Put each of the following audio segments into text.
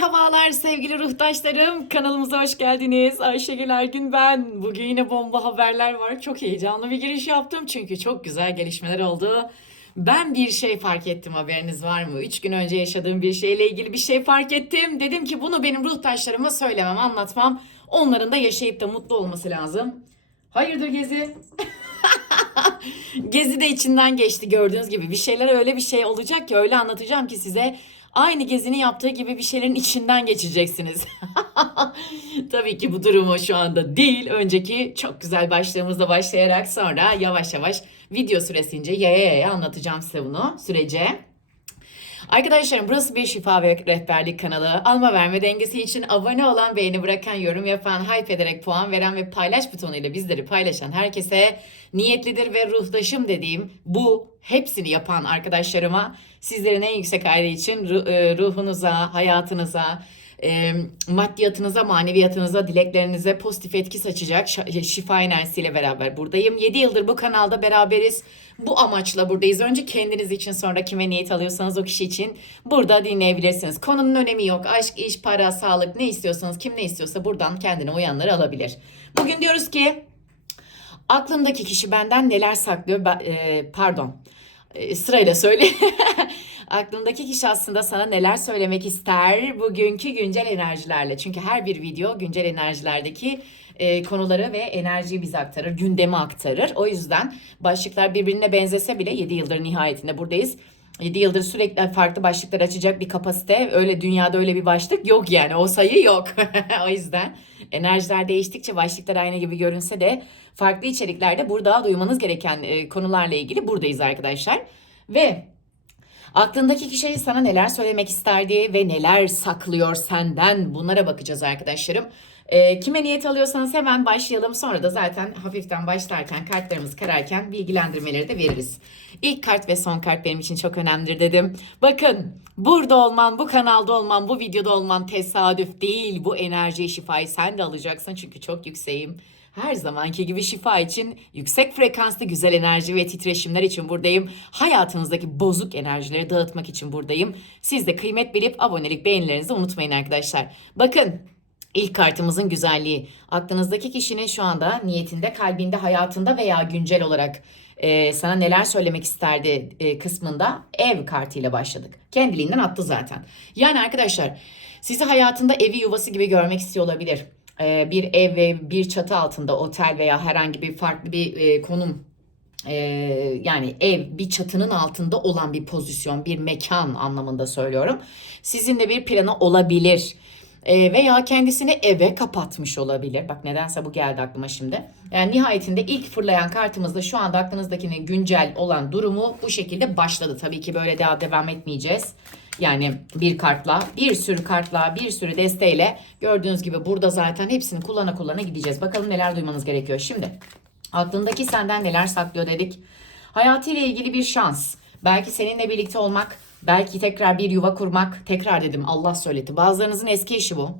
Merhabalar sevgili ruhtaşlarım. Kanalımıza hoş geldiniz. Ayşegül Ergün ben. Bugün yine bomba haberler var. Çok heyecanlı bir giriş yaptım çünkü çok güzel gelişmeler oldu. Ben bir şey fark ettim haberiniz var mı? Üç gün önce yaşadığım bir şeyle ilgili bir şey fark ettim. Dedim ki bunu benim ruhtaşlarıma söylemem, anlatmam. Onların da yaşayıp da mutlu olması lazım. Hayırdır Gezi? Gezi de içinden geçti gördüğünüz gibi. Bir şeyler öyle bir şey olacak ki öyle anlatacağım ki size aynı Gezi'nin yaptığı gibi bir şeylerin içinden geçeceksiniz. Tabii ki bu durumu şu anda değil. Önceki çok güzel başlığımızla başlayarak sonra yavaş yavaş video süresince yaya yaya anlatacağım size bunu sürece. Arkadaşlarım burası bir şifa ve rehberlik kanalı. Alma verme dengesi için abone olan, beğeni bırakan, yorum yapan, hype ederek puan veren ve paylaş butonuyla bizleri paylaşan herkese niyetlidir ve ruhtaşım dediğim bu hepsini yapan arkadaşlarıma sizlerin en yüksek ayrı için e, ruhunuza, hayatınıza, e, maddiyatınıza, maneviyatınıza, dileklerinize pozitif etki saçacak şa- şifa enerjisiyle beraber buradayım. 7 yıldır bu kanalda beraberiz. Bu amaçla buradayız. Önce kendiniz için sonra kime niyet alıyorsanız o kişi için burada dinleyebilirsiniz. Konunun önemi yok. Aşk, iş, para, sağlık ne istiyorsanız kim ne istiyorsa buradan kendine uyanları alabilir. Bugün diyoruz ki aklımdaki kişi benden neler saklıyor? Ben- e, pardon. E, sırayla söyle. Aklımdaki kişi aslında sana neler söylemek ister bugünkü güncel enerjilerle. Çünkü her bir video güncel enerjilerdeki e, konuları ve enerjiyi bize aktarır, gündemi aktarır. O yüzden başlıklar birbirine benzese bile 7 yıldır nihayetinde buradayız. 7 yıldır sürekli farklı başlıklar açacak bir kapasite, öyle dünyada öyle bir başlık yok yani. O sayı yok. o yüzden enerjiler değiştikçe başlıklar aynı gibi görünse de farklı içeriklerde burada duymanız gereken e, konularla ilgili buradayız arkadaşlar. Ve Aklındaki kişi sana neler söylemek isterdi ve neler saklıyor senden bunlara bakacağız arkadaşlarım. Ee, kime niyet alıyorsanız hemen başlayalım. Sonra da zaten hafiften başlarken kartlarımız kararken bilgilendirmeleri de veririz. İlk kart ve son kart benim için çok önemlidir dedim. Bakın burada olman, bu kanalda olman, bu videoda olman tesadüf değil. Bu enerjiyi şifayı sen de alacaksın çünkü çok yükseğim. Her zamanki gibi şifa için yüksek frekanslı güzel enerji ve titreşimler için buradayım. Hayatınızdaki bozuk enerjileri dağıtmak için buradayım. Siz de kıymet bilip abonelik beğenilerinizi unutmayın arkadaşlar. Bakın ilk kartımızın güzelliği. Aklınızdaki kişinin şu anda niyetinde, kalbinde, hayatında veya güncel olarak e, sana neler söylemek isterdi e, kısmında ev kartıyla başladık. Kendiliğinden attı zaten. Yani arkadaşlar sizi hayatında evi yuvası gibi görmek istiyor olabilir bir ev ve bir çatı altında otel veya herhangi bir farklı bir e, konum e, yani ev bir çatının altında olan bir pozisyon, bir mekan anlamında söylüyorum. Sizinle bir planı olabilir. E, veya kendisini eve kapatmış olabilir. Bak nedense bu geldi aklıma şimdi. Yani nihayetinde ilk fırlayan kartımızda şu anda aklınızdakinin güncel olan durumu bu şekilde başladı. Tabii ki böyle daha devam etmeyeceğiz. Yani bir kartla, bir sürü kartla, bir sürü desteğiyle gördüğünüz gibi burada zaten hepsini kullana kullana gideceğiz. Bakalım neler duymanız gerekiyor. Şimdi aklındaki senden neler saklıyor dedik. Hayatıyla ilgili bir şans. Belki seninle birlikte olmak, belki tekrar bir yuva kurmak. Tekrar dedim Allah söyledi. Bazılarınızın eski işi bu.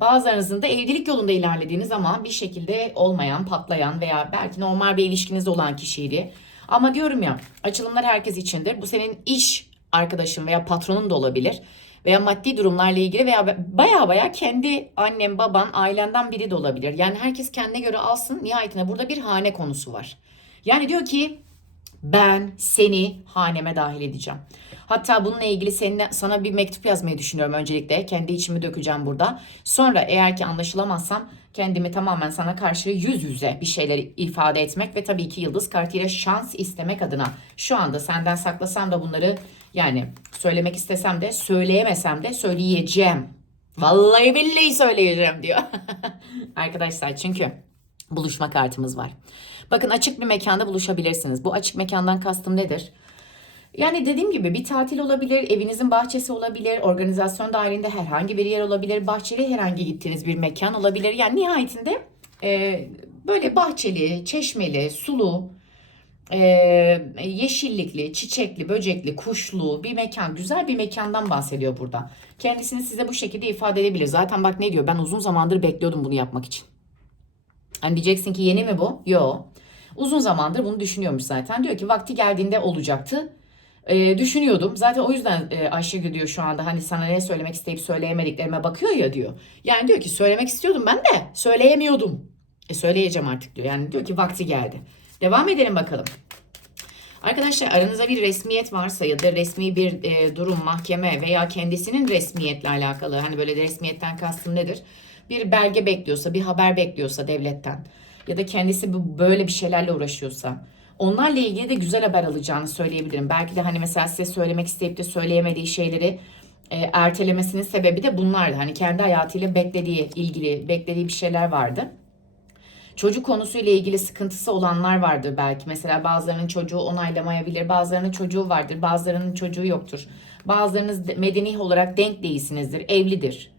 Bazılarınızın da evlilik yolunda ilerlediğiniz ama bir şekilde olmayan, patlayan veya belki normal bir ilişkiniz olan kişiydi. Ama diyorum ya açılımlar herkes içindir. Bu senin iş arkadaşın veya patronun da olabilir. Veya maddi durumlarla ilgili veya baya baya kendi annen, baban, ailenden biri de olabilir. Yani herkes kendine göre alsın. Nihayetinde burada bir hane konusu var. Yani diyor ki ben seni haneme dahil edeceğim. Hatta bununla ilgili seninle, sana bir mektup yazmayı düşünüyorum öncelikle. Kendi içimi dökeceğim burada. Sonra eğer ki anlaşılamazsam kendimi tamamen sana karşı yüz yüze bir şeyler ifade etmek ve tabii ki yıldız kartıyla şans istemek adına şu anda senden saklasam da bunları yani söylemek istesem de söyleyemesem de söyleyeceğim. Vallahi billahi söyleyeceğim diyor. Arkadaşlar çünkü buluşma kartımız var. Bakın açık bir mekanda buluşabilirsiniz. Bu açık mekandan kastım nedir? Yani dediğim gibi bir tatil olabilir, evinizin bahçesi olabilir, organizasyon dahilinde herhangi bir yer olabilir, bahçeli herhangi gittiğiniz bir mekan olabilir. Yani nihayetinde e, böyle bahçeli, çeşmeli, sulu, e, yeşillikli, çiçekli, böcekli, kuşlu bir mekan, güzel bir mekandan bahsediyor burada. Kendisini size bu şekilde ifade edebilir. Zaten bak ne diyor, ben uzun zamandır bekliyordum bunu yapmak için. Hani diyeceksin ki yeni mi bu? Yo. Uzun zamandır bunu düşünüyormuş zaten. Diyor ki vakti geldiğinde olacaktı. Ee, düşünüyordum. Zaten o yüzden e, Ayşegül diyor şu anda hani sana ne söylemek isteyip söyleyemediklerime bakıyor ya diyor. Yani diyor ki söylemek istiyordum ben de söyleyemiyordum. E söyleyeceğim artık diyor. Yani diyor ki vakti geldi. Devam edelim bakalım. Arkadaşlar aranızda bir resmiyet varsa ya da resmi bir e, durum, mahkeme veya kendisinin resmiyetle alakalı hani böyle resmiyetten kastım nedir? Bir belge bekliyorsa, bir haber bekliyorsa devletten ya da kendisi böyle bir şeylerle uğraşıyorsa onlarla ilgili de güzel haber alacağını söyleyebilirim. Belki de hani mesela size söylemek isteyip de söyleyemediği şeyleri e, ertelemesinin sebebi de bunlardı. Hani kendi hayatıyla beklediği, ilgili, beklediği bir şeyler vardı. Çocuk konusuyla ilgili sıkıntısı olanlar vardır belki. Mesela bazılarının çocuğu onaylamayabilir, bazılarının çocuğu vardır, bazılarının çocuğu yoktur. Bazılarınız de- medeni olarak denk değilsinizdir, evlidir.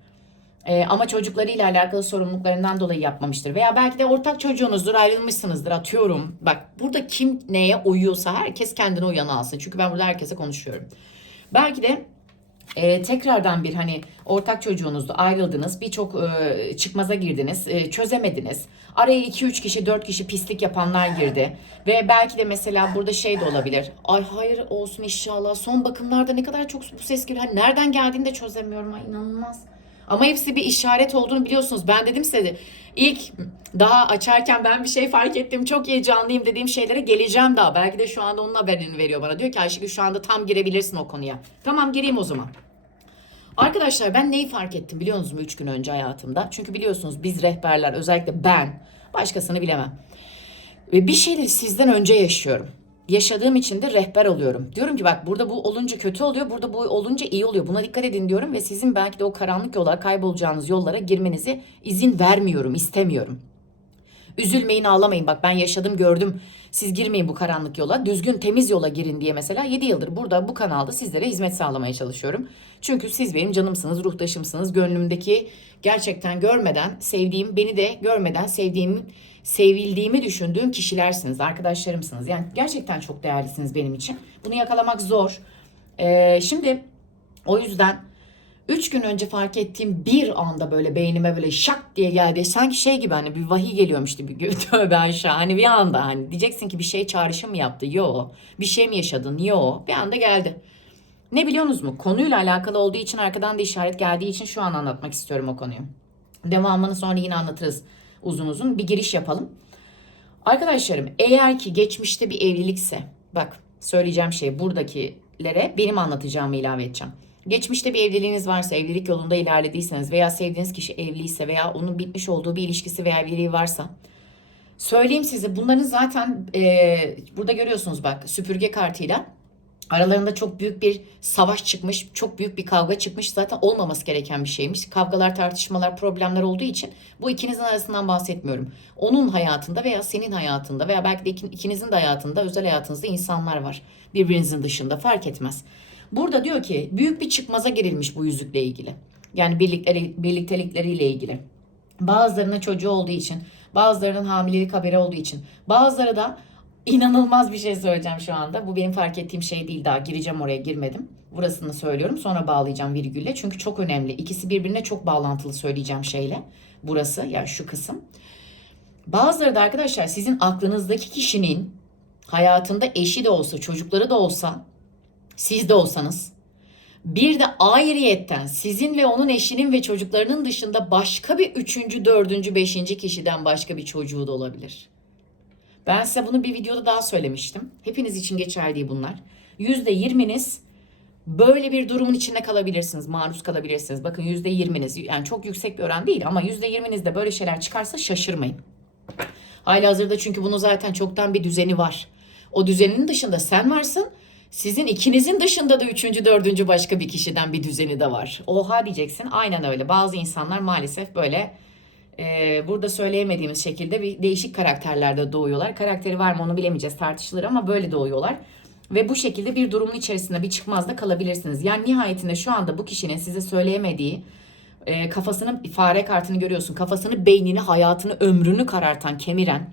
Ee, ama çocuklarıyla alakalı sorumluluklarından dolayı yapmamıştır. Veya belki de ortak çocuğunuzdur, ayrılmışsınızdır atıyorum. Bak burada kim neye uyuyorsa herkes kendine uyan alsın. Çünkü ben burada herkese konuşuyorum. Belki de e, tekrardan bir hani ortak çocuğunuzdu ayrıldınız birçok e, çıkmaza girdiniz e, çözemediniz. Araya 2-3 kişi 4 kişi pislik yapanlar girdi. Ve belki de mesela burada şey de olabilir. Ay hayır olsun inşallah son bakımlarda ne kadar çok bu ses geliyor. Hani nereden geldiğini de çözemiyorum ay inanılmaz. Ama hepsi bir işaret olduğunu biliyorsunuz. Ben dedim size ilk daha açarken ben bir şey fark ettim. Çok heyecanlıyım dediğim şeylere geleceğim daha. Belki de şu anda onun haberini veriyor bana. Diyor ki Ayşegül şu anda tam girebilirsin o konuya. Tamam gireyim o zaman. Arkadaşlar ben neyi fark ettim biliyor musunuz 3 gün önce hayatımda? Çünkü biliyorsunuz biz rehberler özellikle ben başkasını bilemem. Ve bir şeyleri sizden önce yaşıyorum. Yaşadığım için de rehber oluyorum. Diyorum ki bak burada bu olunca kötü oluyor, burada bu olunca iyi oluyor. Buna dikkat edin diyorum ve sizin belki de o karanlık yola, kaybolacağınız yollara girmenizi izin vermiyorum, istemiyorum. Üzülmeyin ağlamayın bak ben yaşadım gördüm. Siz girmeyin bu karanlık yola. Düzgün temiz yola girin diye mesela 7 yıldır burada bu kanalda sizlere hizmet sağlamaya çalışıyorum. Çünkü siz benim canımsınız, ruhtaşımsınız. Gönlümdeki gerçekten görmeden sevdiğim, beni de görmeden sevdiğim, sevildiğimi düşündüğüm kişilersiniz, arkadaşlarımsınız. Yani gerçekten çok değerlisiniz benim için. Bunu yakalamak zor. Ee, şimdi o yüzden Üç gün önce fark ettiğim bir anda böyle beynime böyle şak diye geldi. Sanki şey gibi hani bir vahiy geliyormuş gibi. Tövbe aşağı hani bir anda hani diyeceksin ki bir şey çağrışım mı yaptı? Yo. Bir şey mi yaşadın? Yo. Bir anda geldi. Ne biliyorsunuz mu? Konuyla alakalı olduğu için arkadan da işaret geldiği için şu an anlatmak istiyorum o konuyu. Devamını sonra yine anlatırız uzun uzun. Bir giriş yapalım. Arkadaşlarım eğer ki geçmişte bir evlilikse bak söyleyeceğim şey buradakilere benim anlatacağımı ilave edeceğim. Geçmişte bir evliliğiniz varsa, evlilik yolunda ilerlediyseniz veya sevdiğiniz kişi evliyse veya onun bitmiş olduğu bir ilişkisi veya evliliği varsa söyleyeyim size bunların zaten e, burada görüyorsunuz bak süpürge kartıyla aralarında çok büyük bir savaş çıkmış, çok büyük bir kavga çıkmış. Zaten olmaması gereken bir şeymiş. Kavgalar, tartışmalar, problemler olduğu için bu ikinizin arasından bahsetmiyorum. Onun hayatında veya senin hayatında veya belki de ikin- ikinizin de hayatında, özel hayatınızda insanlar var. Birbirinizin dışında fark etmez. Burada diyor ki büyük bir çıkmaza girilmiş bu yüzükle ilgili. Yani birlikleri, birliktelikleriyle ilgili. Bazılarının çocuğu olduğu için, bazılarının hamilelik haberi olduğu için, bazıları da inanılmaz bir şey söyleyeceğim şu anda. Bu benim fark ettiğim şey değil daha gireceğim oraya girmedim. Burasını söylüyorum sonra bağlayacağım virgülle. Çünkü çok önemli. İkisi birbirine çok bağlantılı söyleyeceğim şeyle. Burası yani şu kısım. Bazıları da arkadaşlar sizin aklınızdaki kişinin hayatında eşi de olsa, çocukları da olsa, siz de olsanız bir de ayrıyetten sizin ve onun eşinin ve çocuklarının dışında başka bir üçüncü, dördüncü, beşinci kişiden başka bir çocuğu da olabilir. Ben size bunu bir videoda daha söylemiştim. Hepiniz için geçerli değil bunlar. Yüzde yirminiz böyle bir durumun içinde kalabilirsiniz, maruz kalabilirsiniz. Bakın yüzde yirminiz, yani çok yüksek bir oran değil ama yüzde yirminizde böyle şeyler çıkarsa şaşırmayın. Hali hazırda çünkü bunun zaten çoktan bir düzeni var. O düzenin dışında sen varsın. Sizin ikinizin dışında da üçüncü, dördüncü başka bir kişiden bir düzeni de var. Oha diyeceksin. Aynen öyle. Bazı insanlar maalesef böyle e, burada söyleyemediğimiz şekilde bir değişik karakterlerde doğuyorlar. Karakteri var mı onu bilemeyeceğiz tartışılır ama böyle doğuyorlar. Ve bu şekilde bir durumun içerisinde bir çıkmazda kalabilirsiniz. Yani nihayetinde şu anda bu kişinin size söyleyemediği e, kafasının fare kartını görüyorsun. Kafasını, beynini, hayatını, ömrünü karartan, kemiren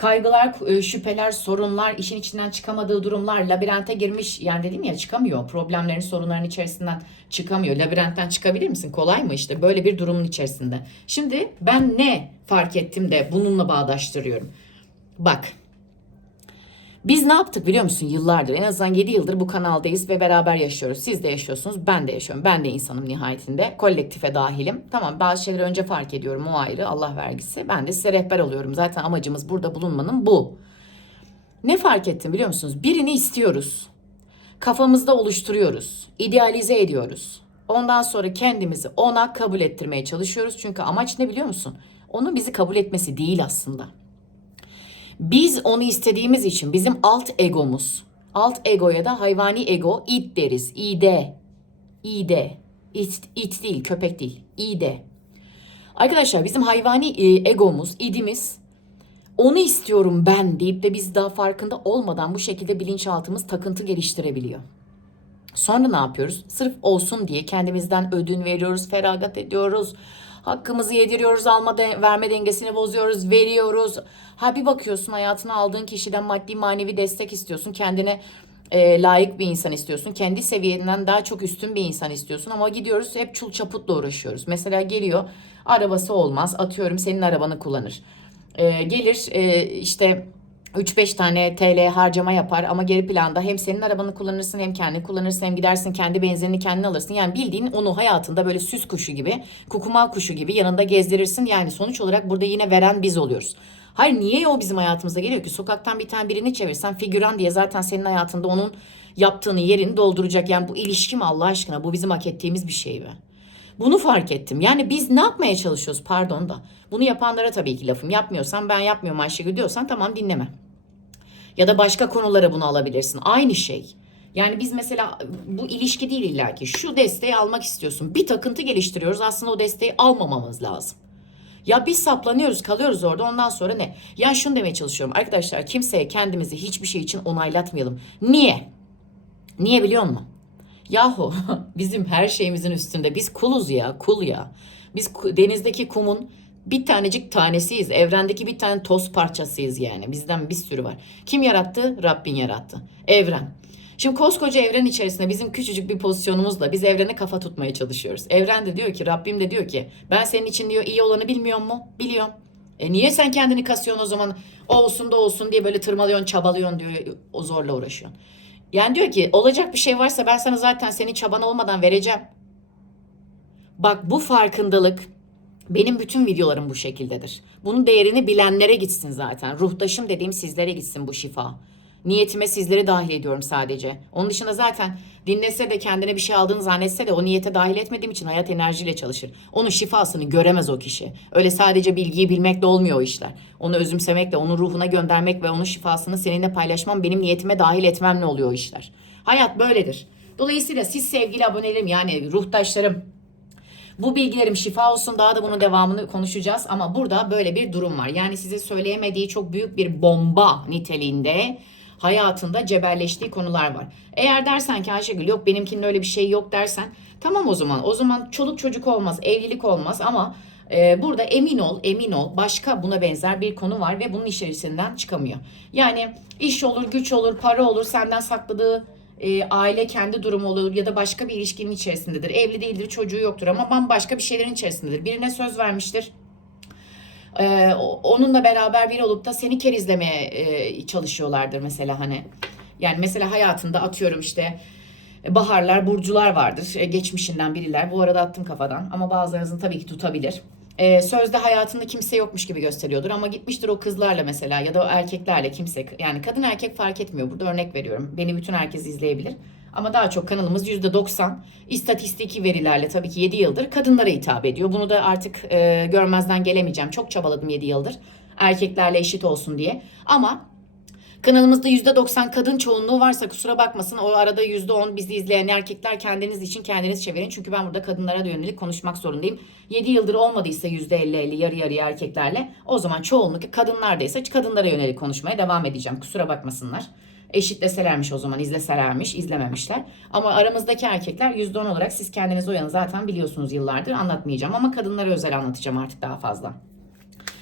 kaygılar, e, şüpheler, sorunlar, işin içinden çıkamadığı durumlar, labirente girmiş. Yani dedim ya çıkamıyor. Problemlerin, sorunların içerisinden çıkamıyor. Labirentten çıkabilir misin? Kolay mı işte? Böyle bir durumun içerisinde. Şimdi ben ne fark ettim de bununla bağdaştırıyorum. Bak. Biz ne yaptık biliyor musun yıllardır en azından 7 yıldır bu kanaldayız ve beraber yaşıyoruz. Siz de yaşıyorsunuz ben de yaşıyorum ben de insanım nihayetinde kolektife dahilim. Tamam bazı şeyleri önce fark ediyorum o ayrı Allah vergisi ben de size rehber oluyorum zaten amacımız burada bulunmanın bu. Ne fark ettim biliyor musunuz birini istiyoruz kafamızda oluşturuyoruz idealize ediyoruz. Ondan sonra kendimizi ona kabul ettirmeye çalışıyoruz çünkü amaç ne biliyor musun? Onun bizi kabul etmesi değil aslında. Biz onu istediğimiz için bizim alt egomuz. Alt egoya da hayvani ego id deriz. İde. İde. It, it değil köpek değil. İde. Arkadaşlar bizim hayvani e, egomuz, idimiz onu istiyorum ben deyip de biz daha farkında olmadan bu şekilde bilinçaltımız takıntı geliştirebiliyor. Sonra ne yapıyoruz? Sırf olsun diye kendimizden ödün veriyoruz, feragat ediyoruz. Hakkımızı yediriyoruz, alma de, verme dengesini bozuyoruz, veriyoruz. Ha bir bakıyorsun hayatına aldığın kişiden maddi manevi destek istiyorsun. Kendine e, layık bir insan istiyorsun. Kendi seviyenden daha çok üstün bir insan istiyorsun. Ama gidiyoruz hep çul çaputla uğraşıyoruz. Mesela geliyor arabası olmaz atıyorum senin arabanı kullanır. E, gelir e, işte 3-5 tane TL harcama yapar ama geri planda hem senin arabanı kullanırsın hem kendi kullanırsın hem gidersin kendi benzinini kendin alırsın. Yani bildiğin onu hayatında böyle süs kuşu gibi, kukuma kuşu gibi yanında gezdirirsin. Yani sonuç olarak burada yine veren biz oluyoruz. Hayır niye o bizim hayatımıza geliyor ki? Sokaktan bir tane birini çevirsen figüran diye zaten senin hayatında onun yaptığını yerini dolduracak. Yani bu ilişki mi Allah aşkına? Bu bizim hak ettiğimiz bir şey mi? Bunu fark ettim. Yani biz ne yapmaya çalışıyoruz pardon da. Bunu yapanlara tabii ki lafım. Yapmıyorsan ben yapmıyorum Ayşegül diyorsan tamam dinleme. Ya da başka konulara bunu alabilirsin. Aynı şey. Yani biz mesela bu ilişki değil illaki. Şu desteği almak istiyorsun. Bir takıntı geliştiriyoruz. Aslında o desteği almamamız lazım. Ya biz saplanıyoruz kalıyoruz orada ondan sonra ne? Ya şunu demeye çalışıyorum arkadaşlar kimseye kendimizi hiçbir şey için onaylatmayalım. Niye? Niye biliyor musun? Yahu bizim her şeyimizin üstünde biz kuluz ya kul ya. Biz denizdeki kumun bir tanecik tanesiyiz. Evrendeki bir tane toz parçasıyız yani. Bizden bir sürü var. Kim yarattı? Rabbin yarattı. Evren. Şimdi koskoca evren içerisinde bizim küçücük bir pozisyonumuzla biz evrene kafa tutmaya çalışıyoruz. Evren de diyor ki Rabbim de diyor ki ben senin için diyor iyi olanı bilmiyor mu? Biliyorum. E niye sen kendini kasıyorsun o zaman olsun da olsun diye böyle tırmalıyorsun çabalıyorsun diyor o zorla uğraşıyorsun. Yani diyor ki olacak bir şey varsa ben sana zaten senin çaban olmadan vereceğim. Bak bu farkındalık benim bütün videolarım bu şekildedir. Bunun değerini bilenlere gitsin zaten. Ruhtaşım dediğim sizlere gitsin bu şifa. Niyetime sizleri dahil ediyorum sadece. Onun dışında zaten dinlese de kendine bir şey aldığını zannetse de o niyete dahil etmediğim için hayat enerjiyle çalışır. Onun şifasını göremez o kişi. Öyle sadece bilgiyi bilmekle olmuyor o işler. Onu özümsemekle, onun ruhuna göndermek ve onun şifasını seninle paylaşmam benim niyetime dahil etmemle oluyor o işler. Hayat böyledir. Dolayısıyla siz sevgili abonelerim yani ruhtaşlarım, bu bilgilerim şifa olsun daha da bunun devamını konuşacağız ama burada böyle bir durum var. Yani size söyleyemediği çok büyük bir bomba niteliğinde hayatında cebelleştiği konular var. Eğer dersen ki Ayşegül yok benimkinin öyle bir şey yok dersen tamam o zaman. O zaman çoluk çocuk olmaz, evlilik olmaz ama e, burada emin ol, emin ol başka buna benzer bir konu var ve bunun içerisinden çıkamıyor. Yani iş olur, güç olur, para olur, senden sakladığı e, aile kendi durumu olur ya da başka bir ilişkinin içerisindedir. Evli değildir, çocuğu yoktur ama bambaşka bir şeylerin içerisindedir. Birine söz vermiştir. O- onunla beraber bir olup da seni kerizlemeye e, çalışıyorlardır mesela hani. Yani mesela hayatında atıyorum işte e, baharlar, burcular vardır. E, geçmişinden biriler. Bu arada attım kafadan ama bazılarınızın tabii ki tutabilir. E, sözde hayatında kimse yokmuş gibi gösteriyordur ama gitmiştir o kızlarla mesela ya da o erkeklerle kimse yani kadın erkek fark etmiyor. Burada örnek veriyorum. Beni bütün herkes izleyebilir. Ama daha çok kanalımız %90 istatistiki verilerle tabii ki 7 yıldır kadınlara hitap ediyor. Bunu da artık e, görmezden gelemeyeceğim. Çok çabaladım 7 yıldır erkeklerle eşit olsun diye. Ama Kanalımızda %90 kadın çoğunluğu varsa kusura bakmasın o arada %10 bizi izleyen erkekler kendiniz için kendiniz çevirin. Çünkü ben burada kadınlara yönelik konuşmak zorundayım. 7 yıldır olmadıysa %50-50 yarı yarıya erkeklerle o zaman çoğunluk kadınlardaysa kadınlara yönelik konuşmaya devam edeceğim. Kusura bakmasınlar. Eşitleselermiş o zaman izleselermiş izlememişler. Ama aramızdaki erkekler %10 olarak siz kendiniz o zaten biliyorsunuz yıllardır anlatmayacağım. Ama kadınlara özel anlatacağım artık daha fazla.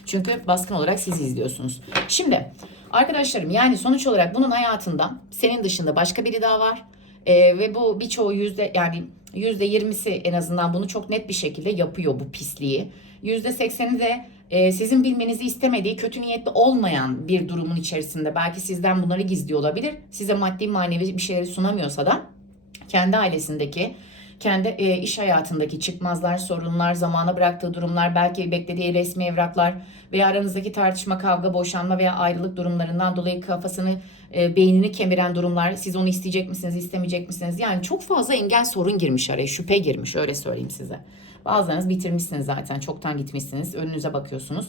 Çünkü baskın olarak siz izliyorsunuz. Şimdi arkadaşlarım yani sonuç olarak bunun hayatında senin dışında başka biri daha var. Ee, ve bu birçoğu yüzde yani %20'si en azından bunu çok net bir şekilde yapıyor bu pisliği. %80'i de e, sizin bilmenizi istemediği kötü niyetli olmayan bir durumun içerisinde belki sizden bunları gizliyor olabilir. Size maddi manevi bir şeyleri sunamıyorsa da kendi ailesindeki, kendi e, iş hayatındaki çıkmazlar, sorunlar, zamana bıraktığı durumlar, belki beklediği resmi evraklar veya aranızdaki tartışma, kavga, boşanma veya ayrılık durumlarından dolayı kafasını, e, beynini kemiren durumlar. Siz onu isteyecek misiniz, istemeyecek misiniz? Yani çok fazla engel sorun girmiş araya, şüphe girmiş öyle söyleyeyim size. Bazılarınız bitirmişsiniz zaten, çoktan gitmişsiniz, önünüze bakıyorsunuz.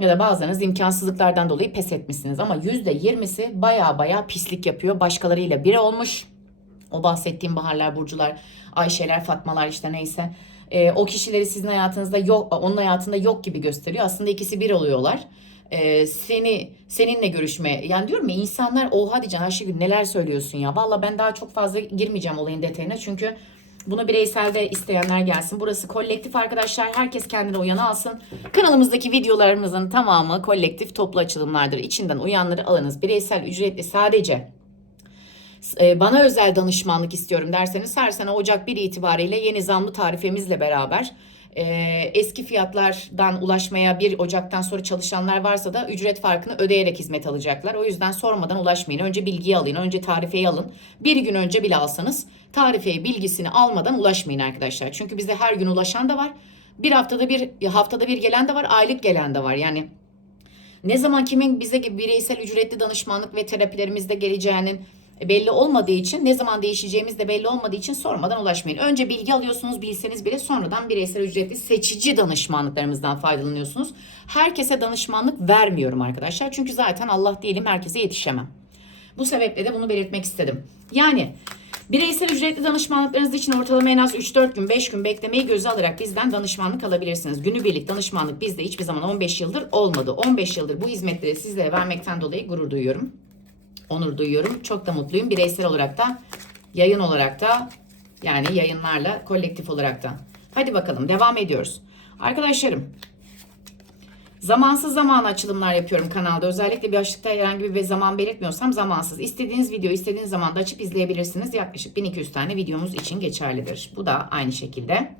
Ya da bazılarınız imkansızlıklardan dolayı pes etmişsiniz ama %20'si baya baya pislik yapıyor. Başkalarıyla bir olmuş. O bahsettiğim Baharlar, Burcular, Ayşeler, Fatmalar işte neyse. Ee, o kişileri sizin hayatınızda yok, onun hayatında yok gibi gösteriyor. Aslında ikisi bir oluyorlar. Ee, seni seninle görüşme yani diyorum ya insanlar oha diyeceksin Ayşegül neler söylüyorsun ya. Valla ben daha çok fazla girmeyeceğim olayın detayına çünkü bunu bireyselde isteyenler gelsin. Burası kolektif arkadaşlar. Herkes kendine uyanı alsın. Kanalımızdaki videolarımızın tamamı kolektif toplu açılımlardır. İçinden uyanları alınız. Bireysel ücretli sadece e, bana özel danışmanlık istiyorum derseniz her sene Ocak 1 itibariyle yeni zamlı tarifemizle beraber e, eski fiyatlardan ulaşmaya 1 Ocak'tan sonra çalışanlar varsa da ücret farkını ödeyerek hizmet alacaklar. O yüzden sormadan ulaşmayın. Önce bilgiyi alın, önce tarifeyi alın. Bir gün önce bile alsanız tarifeyi bilgisini almadan ulaşmayın arkadaşlar. Çünkü bize her gün ulaşan da var. Bir haftada bir haftada bir gelen de var, aylık gelen de var. Yani ne zaman kimin bize bireysel ücretli danışmanlık ve terapilerimizde geleceğinin belli olmadığı için ne zaman değişeceğimiz de belli olmadığı için sormadan ulaşmayın. Önce bilgi alıyorsunuz bilseniz bile sonradan bireysel ücretli seçici danışmanlıklarımızdan faydalanıyorsunuz. Herkese danışmanlık vermiyorum arkadaşlar. Çünkü zaten Allah diyelim herkese yetişemem. Bu sebeple de bunu belirtmek istedim. Yani Bireysel ücretli danışmanlıklarınız için ortalama en az 3-4 gün 5 gün beklemeyi göze alarak bizden danışmanlık alabilirsiniz. Günübirlik danışmanlık bizde hiçbir zaman 15 yıldır olmadı. 15 yıldır bu hizmetleri sizlere vermekten dolayı gurur duyuyorum. Onur duyuyorum. Çok da mutluyum. Bireysel olarak da yayın olarak da yani yayınlarla kolektif olarak da. Hadi bakalım devam ediyoruz. Arkadaşlarım Zamansız zaman açılımlar yapıyorum kanalda. Özellikle bir açlıkta herhangi bir zaman belirtmiyorsam zamansız. İstediğiniz videoyu istediğiniz zamanda açıp izleyebilirsiniz. Yaklaşık 1200 tane videomuz için geçerlidir. Bu da aynı şekilde.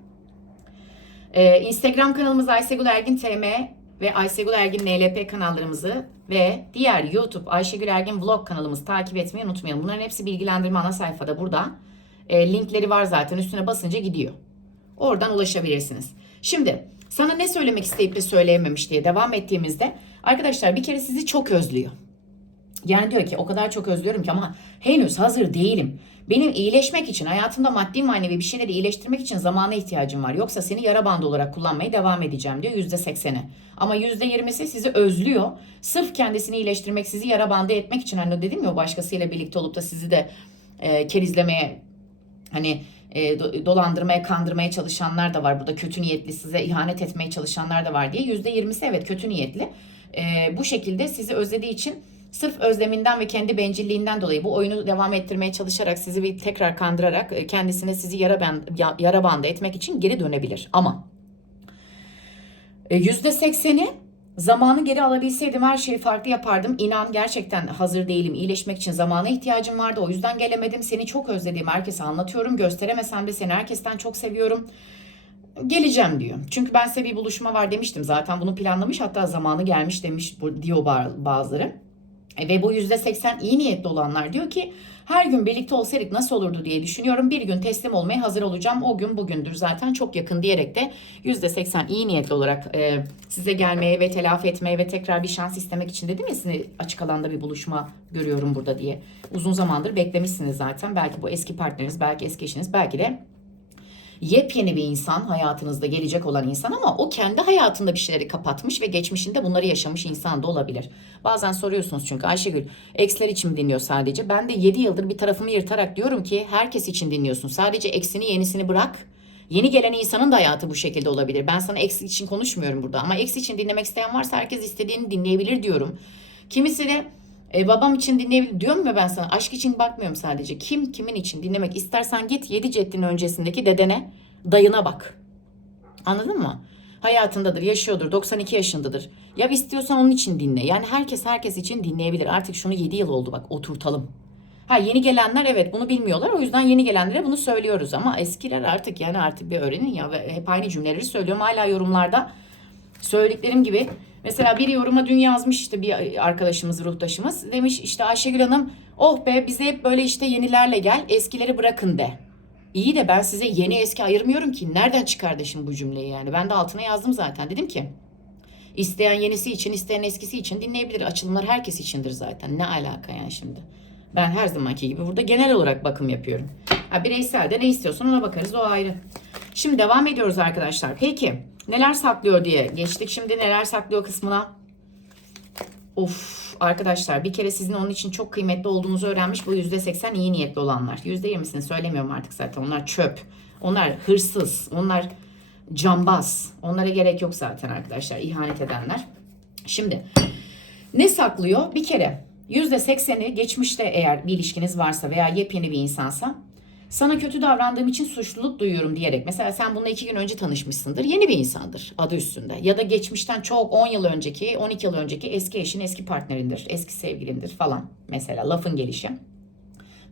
Ee, Instagram kanalımız Ayşegül Ergin TM ve Ayşegül Ergin NLP kanallarımızı ve diğer YouTube Ayşegül Ergin Vlog kanalımızı takip etmeyi unutmayalım. Bunların hepsi bilgilendirme ana sayfada burada. E, linkleri var zaten üstüne basınca gidiyor. Oradan ulaşabilirsiniz. Şimdi sana ne söylemek isteyip de söyleyememiş diye devam ettiğimizde arkadaşlar bir kere sizi çok özlüyor. Yani diyor ki o kadar çok özlüyorum ki ama henüz hazır değilim. Benim iyileşmek için hayatımda maddi manevi bir şeyleri iyileştirmek için zamana ihtiyacım var. Yoksa seni yara bandı olarak kullanmaya devam edeceğim diyor yüzde sekseni. Ama yüzde yirmisi sizi özlüyor. Sırf kendisini iyileştirmek, sizi yara bandı etmek için hani dedim ya başkasıyla birlikte olup da sizi de e, kerizlemeye hani e, dolandırmaya, kandırmaya çalışanlar da var. Burada kötü niyetli size ihanet etmeye çalışanlar da var diye. Yüzde yirmisi evet kötü niyetli. E, bu şekilde sizi özlediği için sırf özleminden ve kendi bencilliğinden dolayı bu oyunu devam ettirmeye çalışarak sizi bir tekrar kandırarak e, kendisine sizi yara, band, yara bandı etmek için geri dönebilir. Ama yüzde sekseni Zamanı geri alabilseydim her şeyi farklı yapardım. İnan gerçekten hazır değilim. İyileşmek için zamana ihtiyacım vardı. O yüzden gelemedim. Seni çok özlediğimi herkese anlatıyorum. Gösteremesem de seni herkesten çok seviyorum. Geleceğim diyor. Çünkü ben size bir buluşma var demiştim. Zaten bunu planlamış hatta zamanı gelmiş demiş diyor bazıları. E, ve bu %80 iyi niyetli olanlar diyor ki her gün birlikte olsaydık nasıl olurdu diye düşünüyorum. Bir gün teslim olmaya hazır olacağım. O gün bugündür zaten çok yakın diyerek de %80 iyi niyetli olarak e, size gelmeye ve telafi etmeye ve tekrar bir şans istemek için dedim ya sizi açık alanda bir buluşma görüyorum burada diye. Uzun zamandır beklemişsiniz zaten. Belki bu eski partneriniz, belki eski eşiniz, belki de yepyeni bir insan hayatınızda gelecek olan insan ama o kendi hayatında bir şeyleri kapatmış ve geçmişinde bunları yaşamış insan da olabilir. Bazen soruyorsunuz çünkü Ayşegül eksler için mi dinliyor sadece? Ben de 7 yıldır bir tarafımı yırtarak diyorum ki herkes için dinliyorsun. Sadece eksini yenisini bırak. Yeni gelen insanın da hayatı bu şekilde olabilir. Ben sana eksi için konuşmuyorum burada ama eksi için dinlemek isteyen varsa herkes istediğini dinleyebilir diyorum. Kimisi de e, babam için dinleyebilir diyorum ya ben sana. Aşk için bakmıyorum sadece. Kim kimin için dinlemek istersen git 7 ceddin öncesindeki dedene, dayına bak. Anladın mı? Hayatındadır, yaşıyordur, 92 yaşındadır. Ya istiyorsan onun için dinle. Yani herkes herkes için dinleyebilir. Artık şunu 7 yıl oldu bak oturtalım. Ha yeni gelenler evet bunu bilmiyorlar. O yüzden yeni gelenlere bunu söylüyoruz ama eskiler artık yani artık bir öğrenin ya ve hep aynı cümleleri söylüyorum. Hala yorumlarda söylediklerim gibi. Mesela bir yoruma dün yazmış işte bir arkadaşımız, ruhtaşımız. Demiş işte Ayşegül Hanım oh be bize hep böyle işte yenilerle gel eskileri bırakın de. İyi de ben size yeni eski ayırmıyorum ki. Nereden çıkardı şimdi bu cümleyi yani? Ben de altına yazdım zaten. Dedim ki isteyen yenisi için, isteyen eskisi için dinleyebilir. Açılımlar herkes içindir zaten. Ne alaka yani şimdi? Ben her zamanki gibi burada genel olarak bakım yapıyorum. Ha, bireysel de ne istiyorsan ona bakarız o ayrı. Şimdi devam ediyoruz arkadaşlar. Peki neler saklıyor diye geçtik. Şimdi neler saklıyor kısmına. Of arkadaşlar bir kere sizin onun için çok kıymetli olduğunuzu öğrenmiş bu %80 iyi niyetli olanlar. %20'sini söylemiyorum artık zaten onlar çöp. Onlar hırsız. Onlar cambaz. Onlara gerek yok zaten arkadaşlar ihanet edenler. Şimdi ne saklıyor? Bir kere %80'i geçmişte eğer bir ilişkiniz varsa veya yepyeni bir insansa sana kötü davrandığım için suçluluk duyuyorum diyerek. Mesela sen bununla iki gün önce tanışmışsındır. Yeni bir insandır adı üstünde. Ya da geçmişten çok 10 yıl önceki, 12 yıl önceki eski eşin, eski partnerindir, eski sevgilindir falan. Mesela lafın gelişi.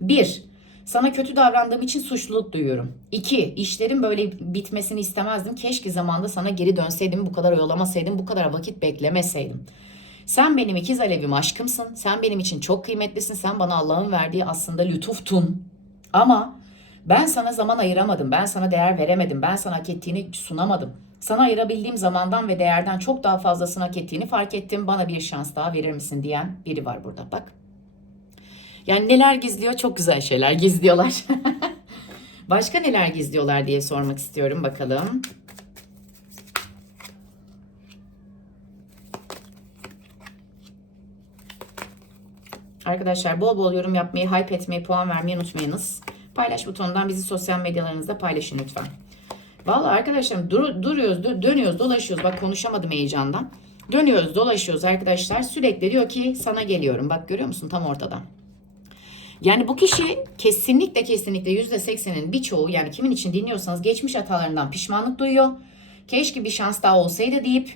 Bir, sana kötü davrandığım için suçluluk duyuyorum. İki, işlerin böyle bitmesini istemezdim. Keşke zamanda sana geri dönseydim, bu kadar oyalamasaydım, bu kadar vakit beklemeseydim. Sen benim ikiz alevim aşkımsın. Sen benim için çok kıymetlisin. Sen bana Allah'ın verdiği aslında lütuftun. Ama ben sana zaman ayıramadım. Ben sana değer veremedim. Ben sana hak ettiğini sunamadım. Sana ayırabildiğim zamandan ve değerden çok daha fazlasını hak ettiğini fark ettim. Bana bir şans daha verir misin diyen biri var burada. Bak. Yani neler gizliyor? Çok güzel şeyler gizliyorlar. Başka neler gizliyorlar diye sormak istiyorum bakalım. Arkadaşlar bol bol yorum yapmayı, hype etmeyi, puan vermeyi unutmayınız. Paylaş butonundan bizi sosyal medyalarınızda paylaşın lütfen. Vallahi arkadaşlarım dur, duruyoruz, dur, dönüyoruz, dolaşıyoruz. Bak konuşamadım heyecandan. Dönüyoruz, dolaşıyoruz arkadaşlar. Sürekli diyor ki sana geliyorum. Bak görüyor musun tam ortada. Yani bu kişi kesinlikle kesinlikle %80'in birçoğu yani kimin için dinliyorsanız geçmiş hatalarından pişmanlık duyuyor. Keşke bir şans daha olsaydı deyip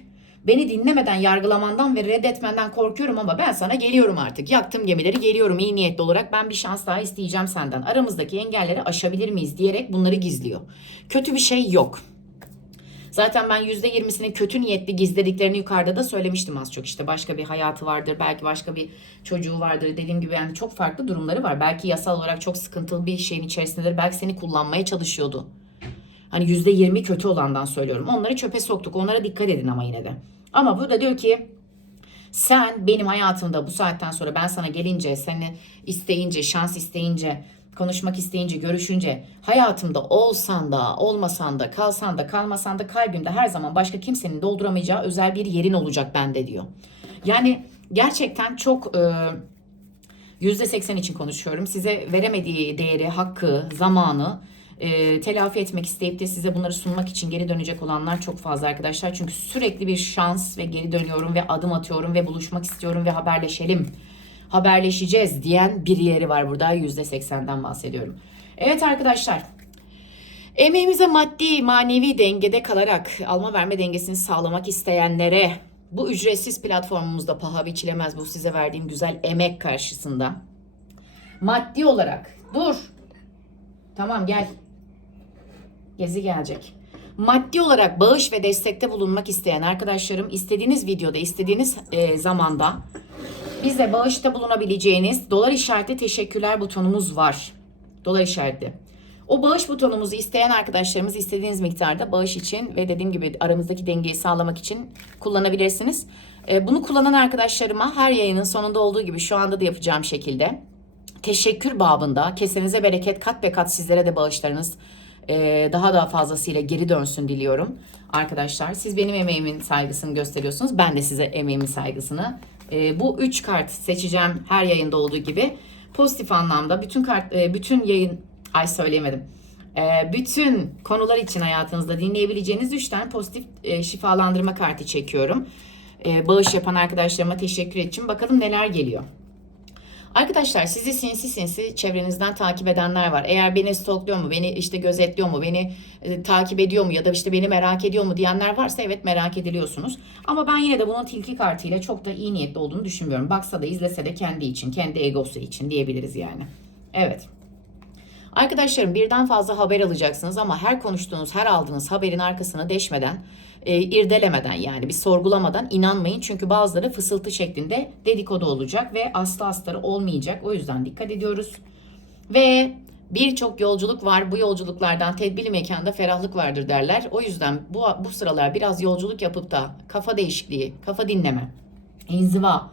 beni dinlemeden yargılamandan ve reddetmenden korkuyorum ama ben sana geliyorum artık. Yaktım gemileri geliyorum iyi niyetli olarak ben bir şans daha isteyeceğim senden. Aramızdaki engelleri aşabilir miyiz diyerek bunları gizliyor. Kötü bir şey yok. Zaten ben %20'sinin kötü niyetli gizlediklerini yukarıda da söylemiştim az çok. İşte başka bir hayatı vardır, belki başka bir çocuğu vardır. Dediğim gibi yani çok farklı durumları var. Belki yasal olarak çok sıkıntılı bir şeyin içerisindedir. Belki seni kullanmaya çalışıyordu. Hani %20 kötü olandan söylüyorum. Onları çöpe soktuk. Onlara dikkat edin ama yine de. Ama burada diyor ki sen benim hayatımda bu saatten sonra ben sana gelince, seni isteyince, şans isteyince, konuşmak isteyince, görüşünce hayatımda olsan da, olmasan da, kalsan da, kalmasan da kalbimde her zaman başka kimsenin dolduramayacağı özel bir yerin olacak bende diyor. Yani gerçekten çok e, %80 için konuşuyorum. Size veremediği değeri, hakkı, zamanı e, telafi etmek isteyip de size bunları sunmak için geri dönecek olanlar çok fazla arkadaşlar. Çünkü sürekli bir şans ve geri dönüyorum ve adım atıyorum ve buluşmak istiyorum ve haberleşelim. Haberleşeceğiz diyen bir yeri var burada. %80'den bahsediyorum. Evet arkadaşlar. Emeğimize maddi, manevi dengede kalarak alma verme dengesini sağlamak isteyenlere bu ücretsiz platformumuzda paha biçilemez bu size verdiğim güzel emek karşısında. Maddi olarak dur. Tamam gel. Gezi gelecek. Maddi olarak bağış ve destekte bulunmak isteyen arkadaşlarım istediğiniz videoda, istediğiniz e, zamanda bize bağışta bulunabileceğiniz dolar işareti teşekkürler butonumuz var. Dolar işareti. O bağış butonumuzu isteyen arkadaşlarımız istediğiniz miktarda bağış için ve dediğim gibi aramızdaki dengeyi sağlamak için kullanabilirsiniz. E, bunu kullanan arkadaşlarıma her yayının sonunda olduğu gibi şu anda da yapacağım şekilde teşekkür babında kesenize bereket kat be kat sizlere de bağışlarınız e, daha daha fazlasıyla geri dönsün diliyorum. Arkadaşlar siz benim emeğimin saygısını gösteriyorsunuz. Ben de size emeğimin saygısını. E, bu üç kart seçeceğim her yayında olduğu gibi. Pozitif anlamda bütün kart, e, bütün yayın, ay söyleyemedim. E, bütün konular için hayatınızda dinleyebileceğiniz üç tane pozitif e, şifalandırma kartı çekiyorum. Bağış yapan arkadaşlarıma teşekkür için bakalım neler geliyor. Arkadaşlar sizi sinsi sinsi çevrenizden takip edenler var. Eğer beni stalkluyor mu, beni işte gözetliyor mu, beni e, takip ediyor mu ya da işte beni merak ediyor mu diyenler varsa evet merak ediliyorsunuz. Ama ben yine de bunun tilki kartıyla çok da iyi niyetli olduğunu düşünmüyorum. Baksa da izlese de kendi için, kendi egosu için diyebiliriz yani. Evet. Arkadaşlarım birden fazla haber alacaksınız ama her konuştuğunuz, her aldığınız haberin arkasına deşmeden, e, irdelemeden yani bir sorgulamadan inanmayın. Çünkü bazıları fısıltı şeklinde dedikodu olacak ve aslı astarı olmayacak. O yüzden dikkat ediyoruz. Ve birçok yolculuk var. Bu yolculuklardan tedbirli mekanda ferahlık vardır derler. O yüzden bu, bu sıralar biraz yolculuk yapıp da kafa değişikliği, kafa dinleme, inziva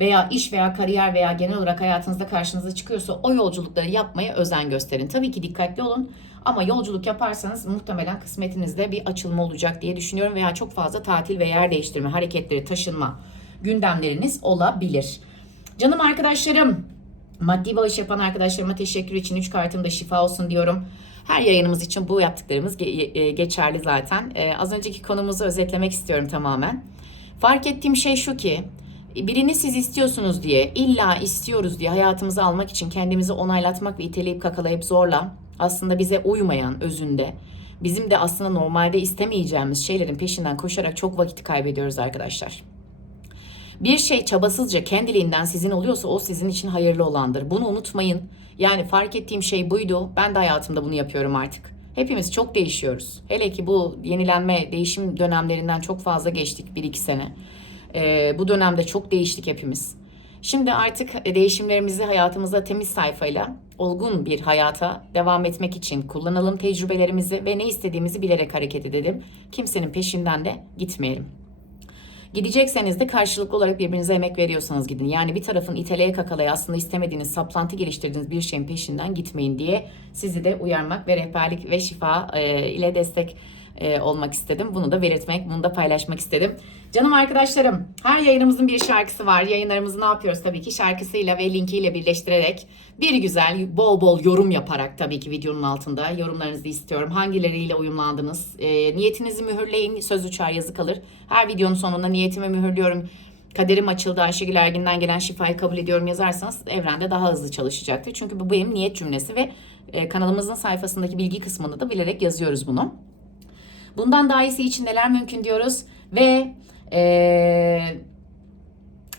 veya iş veya kariyer veya genel olarak hayatınızda karşınıza çıkıyorsa o yolculukları yapmaya özen gösterin. Tabii ki dikkatli olun ama yolculuk yaparsanız muhtemelen kısmetinizde bir açılma olacak diye düşünüyorum veya çok fazla tatil ve yer değiştirme, hareketleri, taşınma gündemleriniz olabilir. Canım arkadaşlarım, maddi bağış yapan arkadaşlarıma teşekkür için 3 kartımda şifa olsun diyorum. Her yayınımız için bu yaptıklarımız e, geçerli zaten. Ee, az önceki konumuzu özetlemek istiyorum tamamen. Fark ettiğim şey şu ki birini siz istiyorsunuz diye, illa istiyoruz diye hayatımıza almak için kendimizi onaylatmak ve iteleyip kakalayıp zorla aslında bize uymayan özünde, bizim de aslında normalde istemeyeceğimiz şeylerin peşinden koşarak çok vakit kaybediyoruz arkadaşlar. Bir şey çabasızca kendiliğinden sizin oluyorsa o sizin için hayırlı olandır. Bunu unutmayın. Yani fark ettiğim şey buydu. Ben de hayatımda bunu yapıyorum artık. Hepimiz çok değişiyoruz. Hele ki bu yenilenme, değişim dönemlerinden çok fazla geçtik 1-2 sene. Ee, bu dönemde çok değiştik hepimiz. Şimdi artık değişimlerimizi hayatımızda temiz sayfayla olgun bir hayata devam etmek için kullanalım tecrübelerimizi ve ne istediğimizi bilerek hareket edelim. Kimsenin peşinden de gitmeyelim. Gidecekseniz de karşılıklı olarak birbirinize emek veriyorsanız gidin. Yani bir tarafın iteleye kakalaya aslında istemediğiniz, saplantı geliştirdiğiniz bir şeyin peşinden gitmeyin diye sizi de uyarmak ve rehberlik ve şifa e, ile destek e, olmak istedim. Bunu da belirtmek, bunu da paylaşmak istedim. Canım arkadaşlarım, her yayınımızın bir şarkısı var. Yayınlarımızı ne yapıyoruz tabii ki? Şarkısıyla ve linkiyle birleştirerek bir güzel, bol bol yorum yaparak tabii ki videonun altında yorumlarınızı istiyorum. Hangileriyle uyumlandınız? E, niyetinizi mühürleyin, söz uçar yazı kalır. Her videonun sonunda niyetimi mühürlüyorum. Kaderim açıldı Ayşegül Ergin'den gelen şifayı kabul ediyorum yazarsanız evrende daha hızlı çalışacaktır. Çünkü bu benim niyet cümlesi ve e, kanalımızın sayfasındaki bilgi kısmında da bilerek yazıyoruz bunu. Bundan daha iyisi için neler mümkün diyoruz ve eee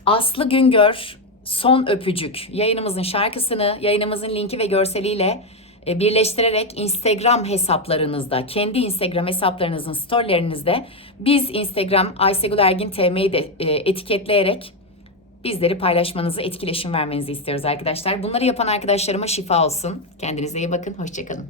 Aslı Güngör Son Öpücük yayınımızın şarkısını, yayınımızın linki ve görseliyle e, birleştirerek Instagram hesaplarınızda, kendi Instagram hesaplarınızın storylerinizde biz Instagram Ayşegül Ergin TM'yi de e, etiketleyerek bizleri paylaşmanızı, etkileşim vermenizi istiyoruz arkadaşlar. Bunları yapan arkadaşlarıma şifa olsun. Kendinize iyi bakın, hoşçakalın.